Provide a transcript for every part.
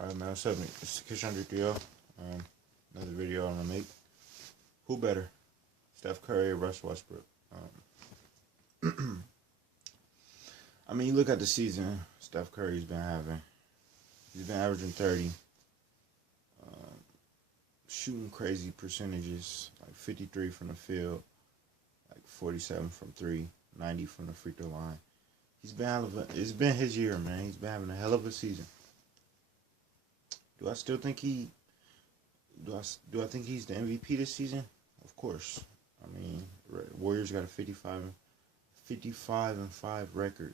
Alright, man, what's up? It's Kish3L. Another video I'm gonna make. Who better, Steph Curry or Russell Westbrook? I mean, you look at the season Steph Curry's been having. He's been averaging 30, shooting crazy percentages, like 53 from the field, like 47 from three, 90 from the free throw line. It's been his year, man. He's been having a hell of a season. Do I still think do I think he's the MVP this season? Of course. I mean, Warriors got a 55 and 5 record.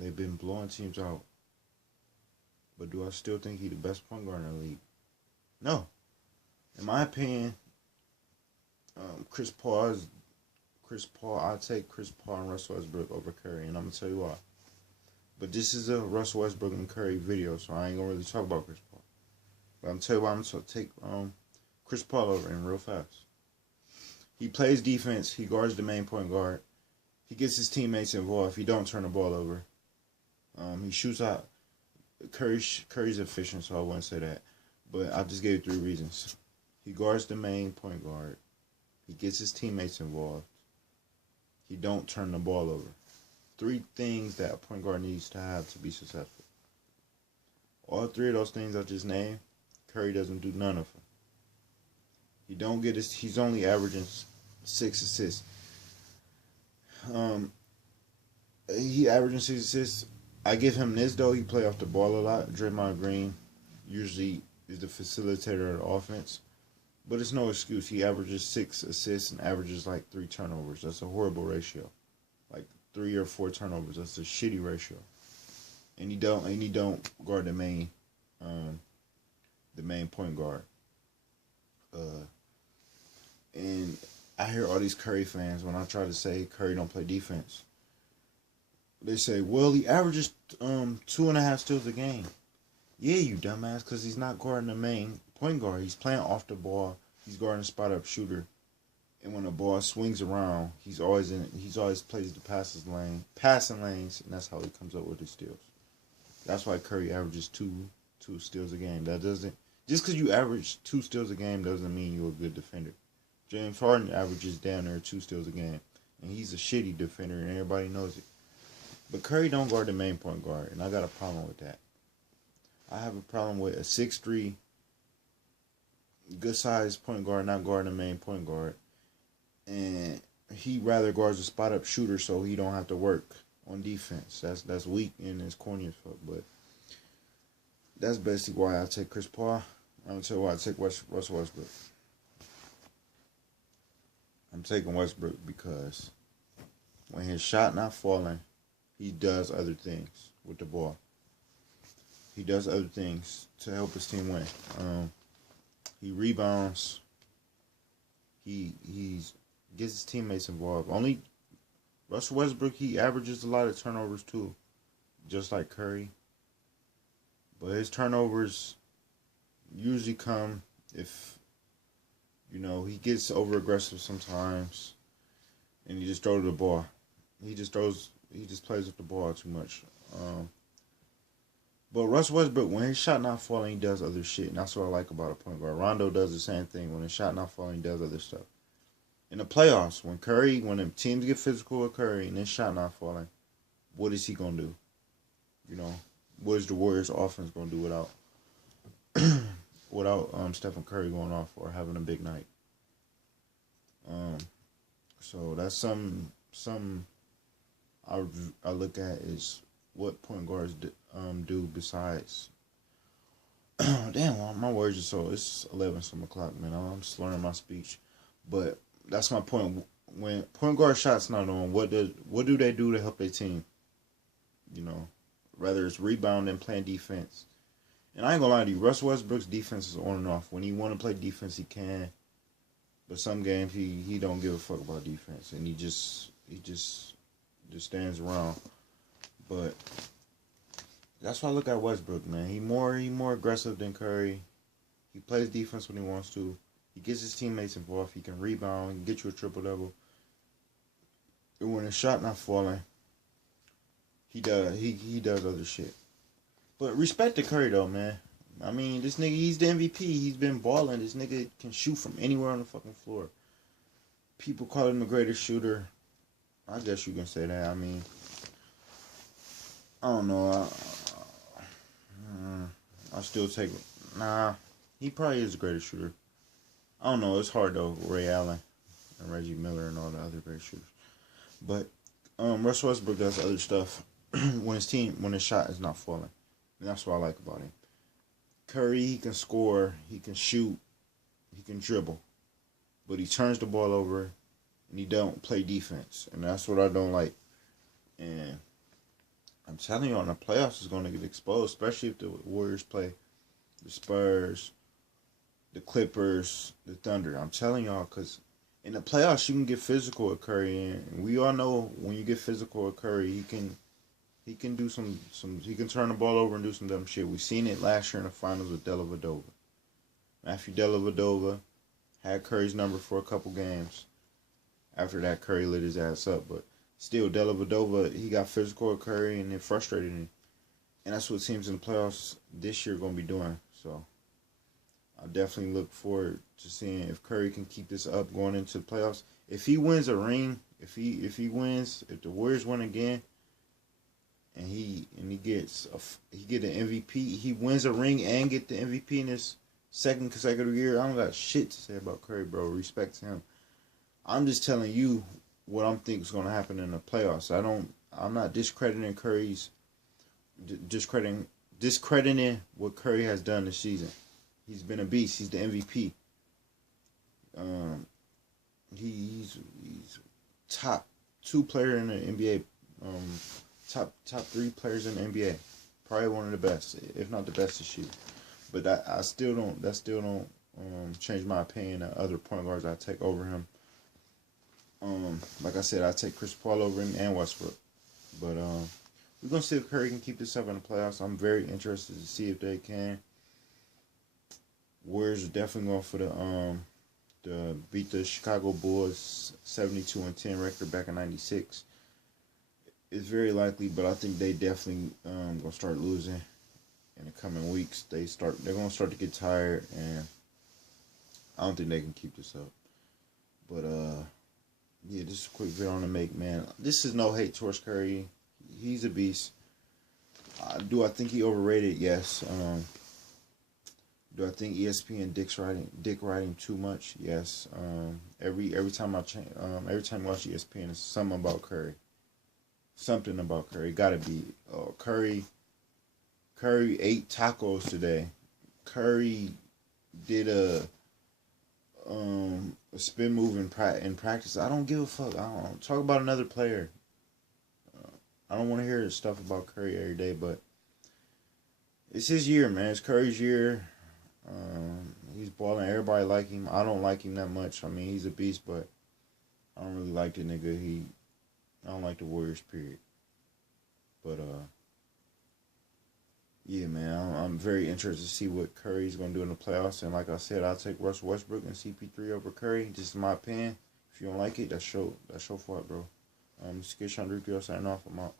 They've been blowing teams out. But do I still think he's the best point guard in the league? No. In my opinion, Chris Paul, I'd take Chris Paul and Russell Westbrook over Curry, and I'm going to tell you why. But this is a Russell Westbrook and Curry video, so I ain't going to really talk about Chris Paul. But I'm tell you why I'm going to take Chris Paul over him real fast. He plays defense. He guards the main point guard. He gets his teammates involved. He don't turn the ball over. He shoots out. Curry's efficient, so I wouldn't say that. But I just gave you 3 reasons. He guards the main point guard. He gets his teammates involved. He don't turn the ball over. 3 things that a point guard needs to have to be successful. All 3 of those things I just named, Curry doesn't do none of them. He's only averaging 6 assists. He averaging 6 assists. I give him this though. He play off the ball a lot. Draymond Green usually is the facilitator of the offense, but it's no excuse. He averages 6 assists and averages like 3 turnovers. That's a horrible ratio. Like 3 or 4 turnovers. That's a shitty ratio. And he don't guard the main point guard. And I hear all these Curry fans when I try to say Curry don't play defense. They say, well, he averages 2.5 steals a game. Yeah, you dumbass, because he's not guarding the main point guard. He's playing off the ball. He's guarding a spot-up shooter. And when the ball swings around, he's always plays the passing lanes, and that's how he comes up with his steals. That's why Curry averages two steals a game. Just because you average 2 steals a game doesn't mean you're a good defender. James Harden averages down there 2 steals a game, and he's a shitty defender, and everybody knows it. But Curry don't guard the main point guard, and I got a problem with that. I have a problem with a 6'3", good-sized point guard not guarding the main point guard, and he rather guards a spot-up shooter so he don't have to work on defense. That's weak and it's corny as fuck, but that's basically why I take Chris Paul. I'm going to tell you why I take Russell Westbrook. I'm taking Westbrook because when his shot not falling, he does other things with the ball. He does other things to help his team win. He rebounds. He gets his teammates involved. Only Russell Westbrook, he averages a lot of turnovers too, just like Curry. But his turnovers usually come if, he gets over-aggressive sometimes, and he just throws the ball. He just plays with the ball too much. But Russell Westbrook, when his shot not falling, he does other shit, and that's what I like about a point guard. Rondo does the same thing. When his shot not falling, he does other stuff. In the playoffs, when the teams get physical with Curry and his shot not falling, what is he gonna do? What is the Warriors' offense gonna do without Stephen Curry going off or having a big night? So that's some I look at is what point guards do besides. Damn, my words are so. It's 11 some o'clock, man. I'm slurring my speech, but that's my point. When point guard shots not on, what do they do to help their team? Whether it's rebounding, playing defense. And I ain't gonna lie to you, Russell Westbrook's defense is on and off. When he want to play defense, he can. But some games he don't give a fuck about defense, and he just stands around. But that's why I look at Westbrook, man. He more aggressive than Curry. He plays defense when he wants to. He gets his teammates involved. He can rebound. He can get you a triple-double. And when his shot not falling, he does other shit. But respect to Curry though, man. I mean, this nigga, he's the MVP. He's been balling. This nigga can shoot from anywhere on the fucking floor. People call him the greatest shooter. I guess you can say that. I mean, I don't know. I still take. Nah, he probably is the greatest shooter. I don't know. It's hard though. Ray Allen and Reggie Miller and all the other great shooters. But Russell Westbrook does other stuff when his shot is not falling. And that's what I like about him. Curry, he can score, he can shoot, he can dribble, but he turns the ball over and he don't play defense, and that's what I don't like. And I'm telling you, on the playoffs, is going to get exposed, especially if the Warriors play the Spurs, the Clippers, the Thunder. I'm telling y'all, because in the playoffs, you can get physical with Curry, and we all know when you get physical with Curry, he can do some he can turn the ball over and do some dumb shit. We seen it last year in the finals with Dellavedova. Matthew Dellavedova had Curry's number for a couple games. After that, Curry lit his ass up, but still, Dellavedova, he got physical with Curry and it frustrated him. And that's what teams in the playoffs this year are going to be doing. So I definitely look forward to seeing if Curry can keep this up going into the playoffs. If he wins a ring, if the Warriors win again, and he gets an MVP, he wins a ring and get the MVP in his second consecutive year. I don't got shit to say about Curry, bro. Respect to him. I'm just telling you what I'm thinking is going to happen in the playoffs. I'm not discrediting discrediting what Curry has done this season. He's been a beast. He's the MVP. He's top 2 player in the NBA. Top 3 players in the NBA. Probably one of the best, if not the best to shoot. But that still don't change my opinion that other point guards I take over him. Like I said, I take Chris Paul over him and Westbrook. But we're gonna see if Curry can keep this up in the playoffs. I'm very interested to see if they can. Warriors are definitely going for the beat the Chicago Bulls 72-10 record back in '96. It's very likely, but I think they definitely gonna start losing in the coming weeks. They're gonna start to get tired, and I don't think they can keep this up. But yeah, just a quick video on to make, man. This is no hate towards Curry. He's a beast. Do I think he overrated? Yes. Do I think ESPN dick riding too much? Yes. Every time every time I watch ESPN, it's something about Curry. Something about Curry. Gotta be. Curry ate tacos today. Curry did a spin move in practice. I don't give a fuck. I don't talk about another player. I don't want to hear stuff about Curry every day, but it's his year, man. It's Curry's year. He's balling. Everybody like him. I don't like him that much. I mean, he's a beast, but I don't really like the nigga. I don't like the Warriors, period. But, yeah, man, I'm very interested to see what Curry's going to do in the playoffs. And like I said, I'll take Russell Westbrook and CP3 over Curry. Just in my opinion. If you don't like it, that's your fault, bro. This is Kid Sean Rupio signing off. I'm out.